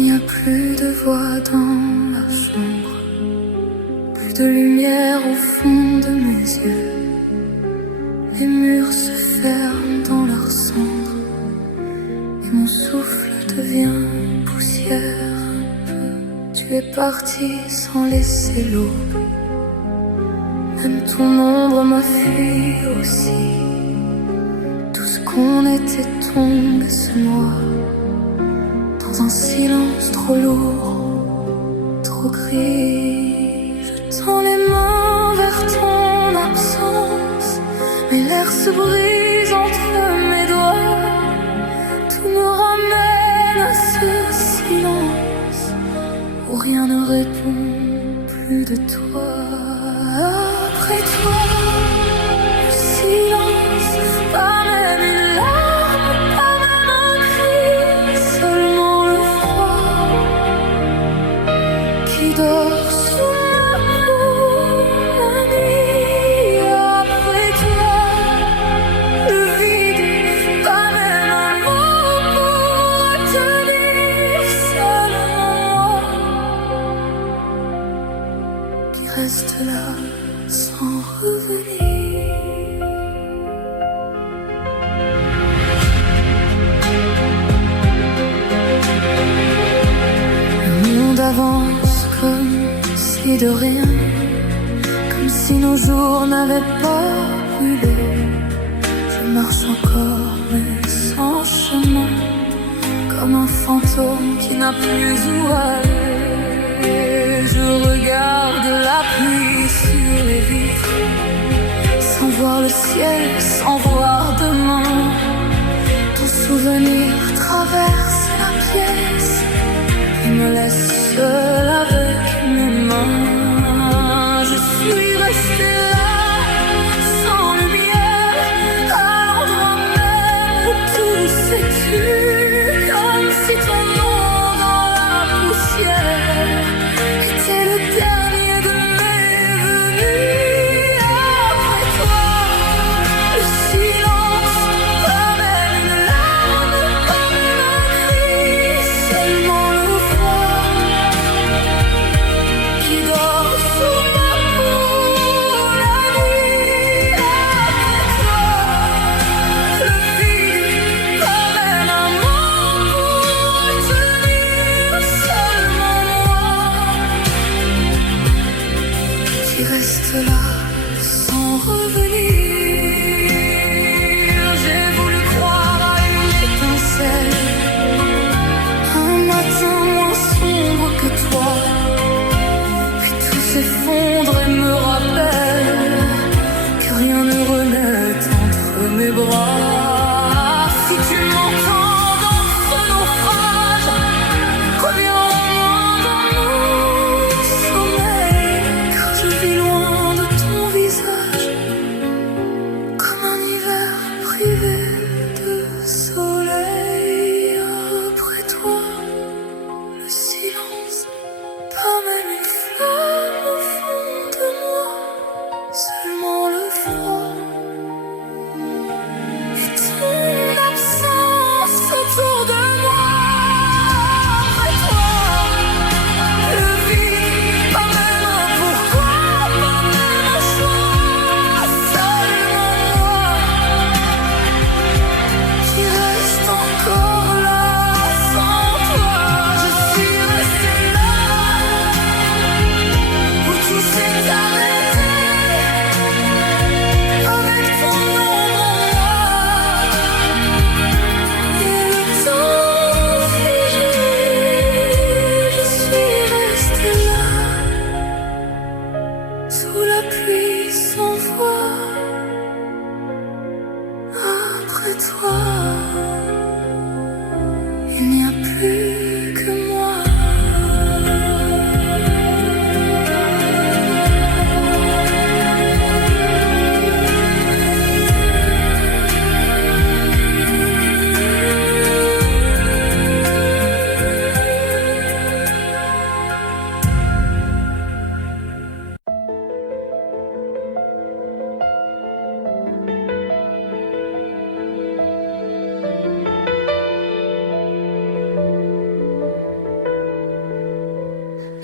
Il n'y a plus de voix dans la chambre, plus de lumière au fond de mes yeux. Les murs se ferment dans leur cendre et mon souffle devient poussière un peu. Tu es parti sans laisser l'aube, même ton ombre m'a fui aussi. Tout ce qu'on était tombe et se noie dans un silence trop lourd, trop gris. Je tends les mains vers ton absence, mais l'air se brise entre mes doigts. Tout me ramène à ce silence où rien ne répond plus de toi. Après toi, le silence, pas même une larme, pas même un cri, seulement le froid qui dort sous ma peau la nuit. Après toi, le vide, pas même un mot pour retenir, seulement moi qui reste là sans revenir. Le monde avance comme si de rien, comme si nos jours n'avaient pas brûlé. Je marche encore mais sans chemin, comme un fantôme qui n'a plus où aller. Je regarde la pluie sur les vitres, sans voir le ciel, sans voir demain. Ton souvenir traverse la pièce et me laisse seul avec mes mains. Je suis restée là, sans lumière, à l'endroit même où tout s'est tu, comme si ton nom dans la poussière était le dernier de mes venus. Après toi, le silence, pas même une larme, pas même un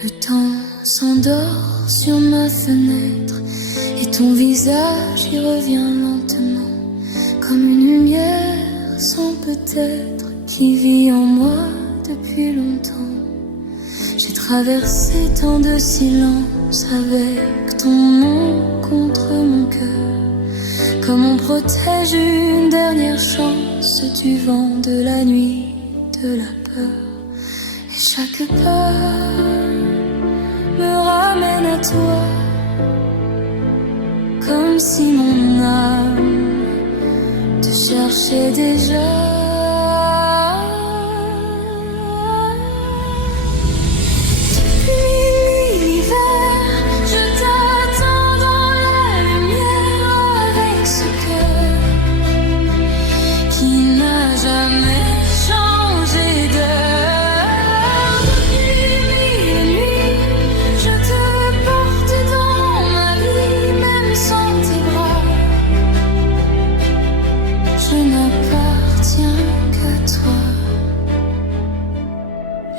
Le temps s'endort sur ma fenêtre et ton visage y revient lentement, comme une lumière sans peut-être qui vit en moi depuis longtemps. J'ai traversé tant de silence avec ton nom contre mon cœur, comme on protège une dernière chance du vent, de la nuit, de la peur. Et chaque pas me ramène à toi, comme si mon âme te cherchait déjà.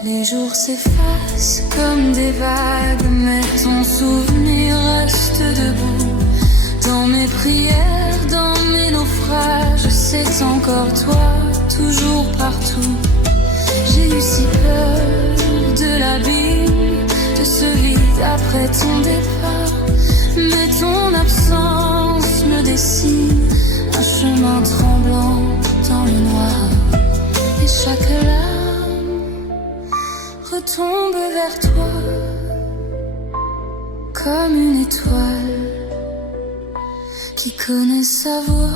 Les jours s'effacent comme des vagues, mais ton souvenir reste debout. Dans mes prières, dans mes naufrages, c'est encore toi, toujours partout. J'ai eu si peur de l'abîme, de ce vide après ton départ, mais ton absence me dessine un chemin tremblant dans le noir. Et chaque larme retombe vers toi comme une étoile qui connaît sa voix.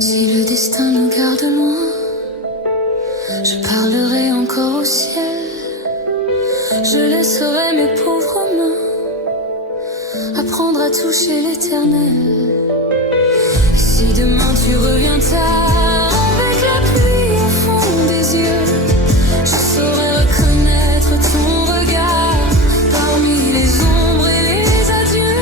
Si le destin nous garde loin, je parlerai encore au ciel, je laisserai mes pauvres mains apprendre à toucher l'éternel. Si demain tu reviens tard avec la pluie au fond des yeux, je saurai reconnaître ton regard parmi les ombres et les adieux.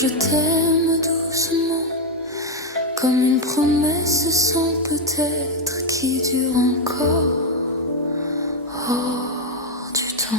Je t'aime doucement, comme une promesse sans peut-être qui dure encore hors du temps.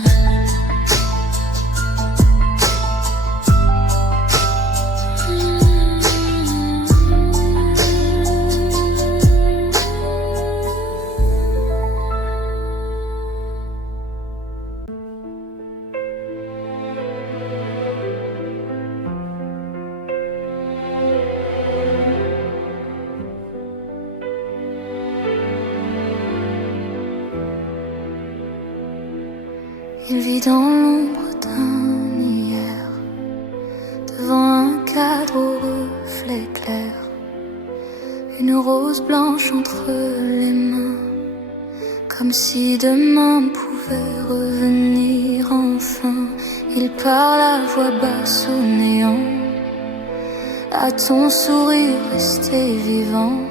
Il vit dans l'ombre d'un hier, devant un cadre au reflet clair, une rose blanche entre les mains, comme si demain pouvait revenir enfin. Il parle à voix basse au néant, à ton sourire resté vivant.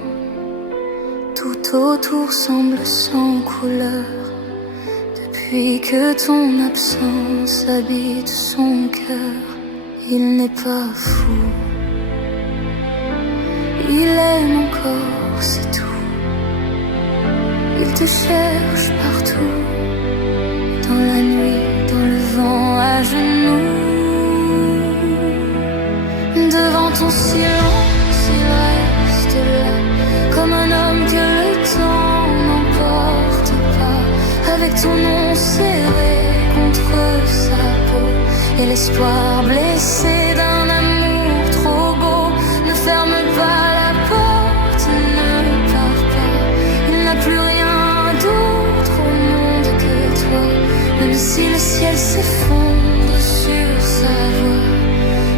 Tout autour semble sans couleur, depuis que ton absence habite son cœur. Il n'est pas fou, il aime encore, c'est tout. cherche partout, dans la nuit, dans le vent, à genoux. Devant ton silence, il reste là, comme un homme que le temps n'emporte pas, avec ton nom serré contre sa peau, et l'espoir blessé d'un amour trop beau. Ne ferme pas la porte, ne pars pas, il n'a plus rien d'autre au monde que toi. Même si le ciel s'effondre sur sa voie,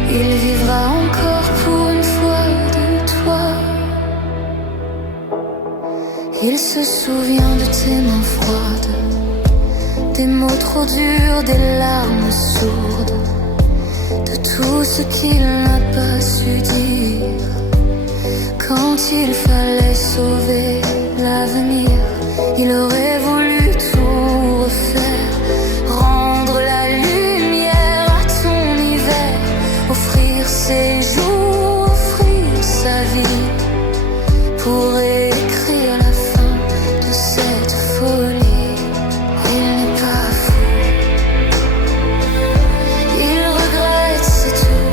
il vivra encore pour une fois de toi. Il se souvient de tes mains froides, des mots trop durs, des larmes sourdes, de tout ce qu'il n'a pas su dire. Quand il fallait sauver l'avenir, il aurait voulu tout refaire, rendre la lumière à ton hiver, offrir ses jours, offrir sa vie, pour écrire la fin de cette folie. Il n'est pas fou, il regrette, c'est tout.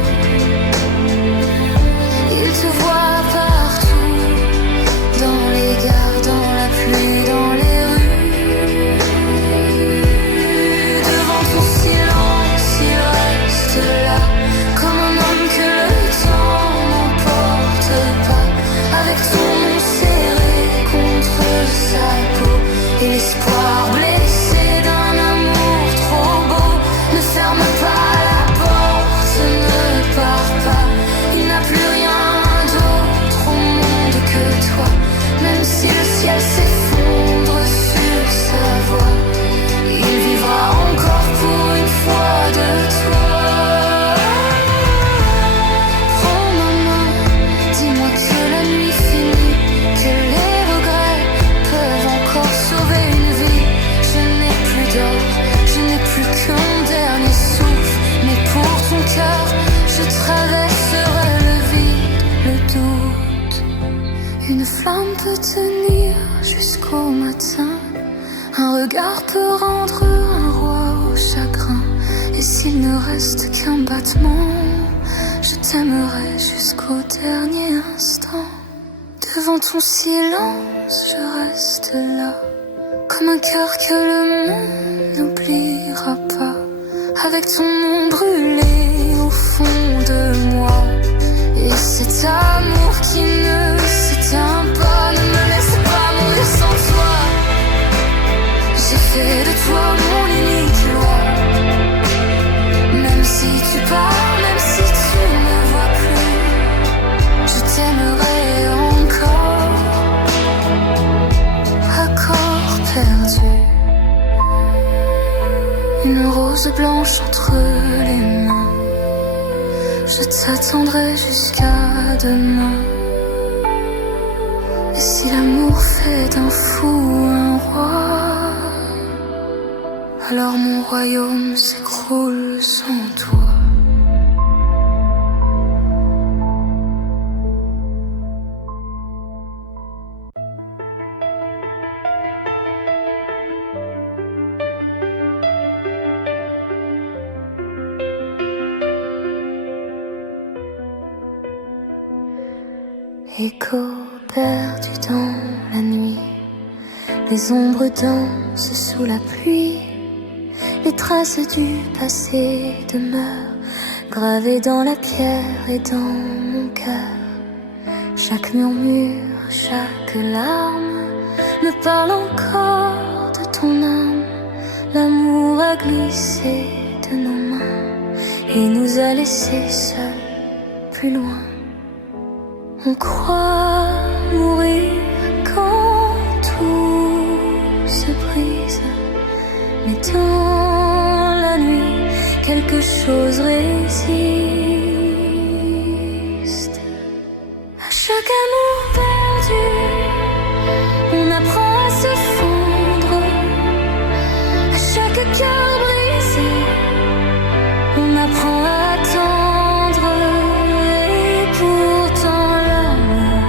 Il te voit partout, dans les gares, dans la pluie, dans les rues. Devant ton silence, il reste là, comme un homme que le temps n'emporte pas, avec ton nom serré contre sa peau, et l'espoir blessé d'un amour trop beau. Ne ferme pas la porte, ne pars pas, il n'a plus rien d'autre au monde que toi. Même si le ciel s'effondre sur sa voie, il vivra encore pour une fois de toi. Prends ma main, dis-moi que la nuit finit, que les regrets peuvent encore sauver une vie. Je n'ai plus d'or, je n'ai plus qu'un dernier souffle, mais pour ton cœur, je traverserai le vide, le doute. Une flamme peut tenir jusqu'au matin, un regard peut rendre un roi au chagrin, et s'il ne reste qu'un battement, je t'aimerai jusqu'au dernier instant. Devant ton silence, je reste là, comme un cœur que le monde n'oubliera pas, avec ton nom brûlé au fond de moi, et cet amour qui ne s'éteint pas. Ne me laisse pas mourir sans toi, j'ai fait de toi mon unique loi. Même si tu pars, même si tu ne me vois plus, je t'aimerai encore, accord perdu. Une rose blanche entre les mains, je t'attendrai jusqu'à demain. Et si l'amour fait d'un fou un roi, alors mon royaume s'écroule sans toi. Écho perdu dans la nuit, les ombres dansent sous la pluie, les traces du passé demeurent gravées dans la pierre et dans mon cœur. Chaque murmure, chaque larme me parle encore de ton âme. L'amour a glissé de nos mains et nous a laissés seuls plus loin. On croit mourir quand tout se brise, mais dans la nuit, quelque chose résiste. À chaque amour perdu, on apprend à se fondre. À chaque cœur brisé, on apprend à attendre. Et pourtant l'amour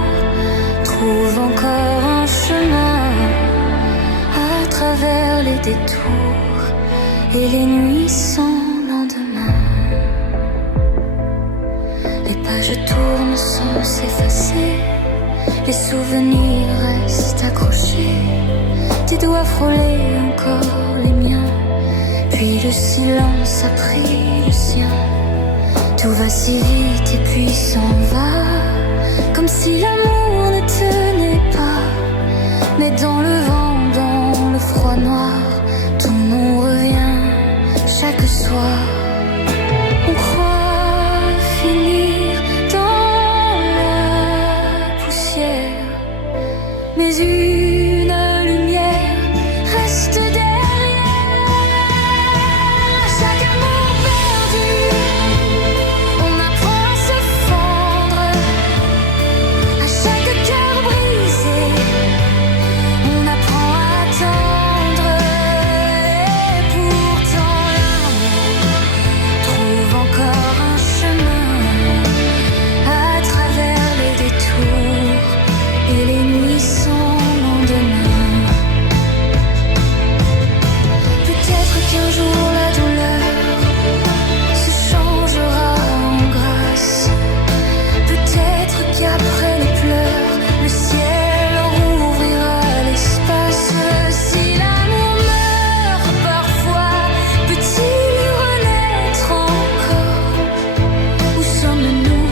trouve encore un chemin travers les détours et les nuits sans lendemain. Les pages tournent sans s'effacer, les souvenirs restent accrochés. Tes doigts frôlaient encore les miens, puis le silence a pris le sien. Tout va si vite et puis s'en va, comme si l'amour ne tenait pas. Mais dans le vent, dans le froid noir, ton nom revient chaque soir. On croit finir dans la poussière, mais une lumière reste derrière. À chaque amour perdu, on apprend à se fondre. À chaque cœur brisé, on apprend à attendre. Et pourtant l'amour trouve encore un chemin à travers les détours et les nuits sans lendemain. Peut-être qu'un jour la douleur se changera en grâce. Peut-être qu'après les pleurs, le ciel rouvrira l'espace. Si l'amour meurt parfois, peut-il renaître encore? Où sommes-nous,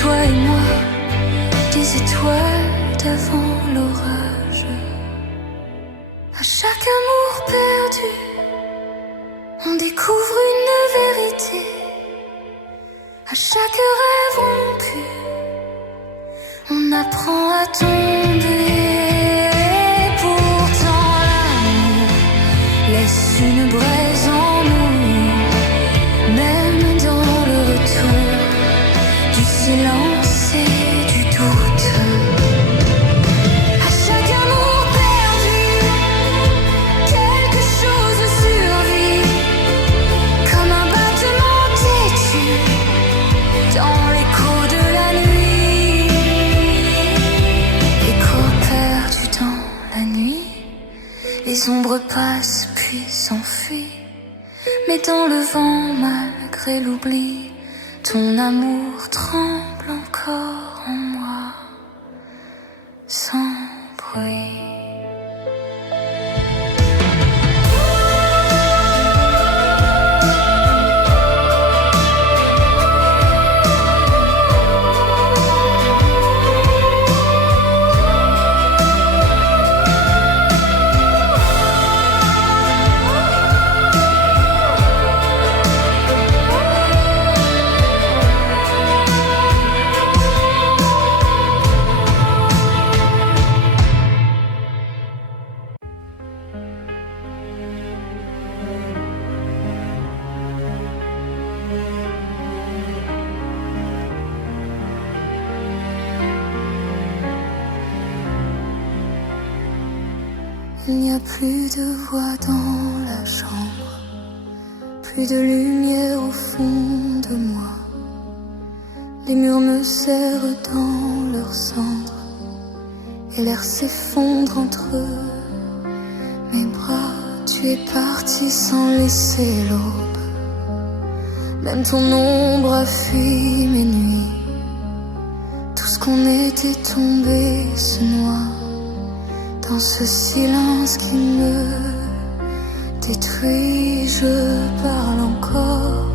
toi et moi, des étoiles devant l'orage? À chaque amour perdu, on découvre une vérité. À chaque rêve rompu, on apprend à tomber. Et pourtant l'amour laisse une braise en nous, même dans le retour du silence et du doute. À chaque amour perdu, quelque chose survit, comme un battement têtu dans l'écho de la nuit. Écho perdu dans la nuit, les ombres passent puis s'enfuient. Mais dans le vent, malgré l'oubli, ton amour tremble encore en moi, sans bruit. Il n'y a plus de voix dans la chambre, plus de lumière au fond de moi. Les murs me serrent dans leurs cendres et l'air s'effondre entre mes bras. Tu es parti sans laisser l'aube, même ton ombre a fui mes nuits. Tout ce qu'on était tombé se noie dans ce silence qui me détruit. Je parle encore,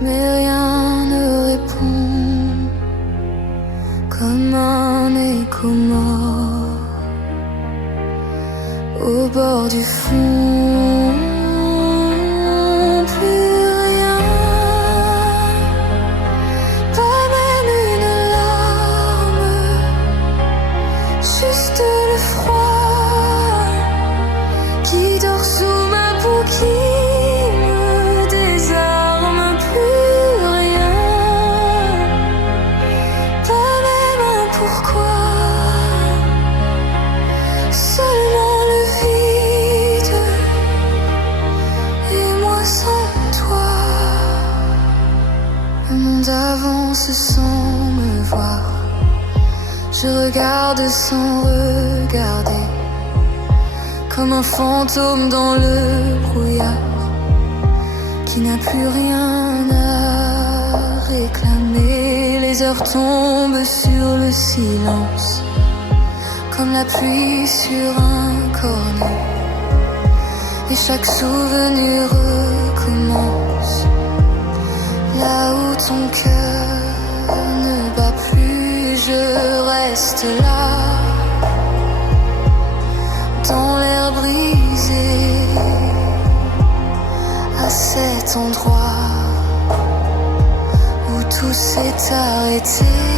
mais rien ne répond, comme un écho mort au bord du fond. Plus rien, pas même une larme, juste le froid qui dort sous ma peau, qui me désarme. Plus rien, pas même un pourquoi, seulement le vide et moi sans toi. Le monde avance sans me voir, je regarde sans regarder. comme un fantôme dans le brouillard qui n'a plus rien à réclamer. Les heures tombent sur le silence comme la pluie sur un cornet, et chaque souvenir recommence là où ton cœur ne bat plus. Je reste là dans l'air brisé, à cet endroit où tout s'est arrêté.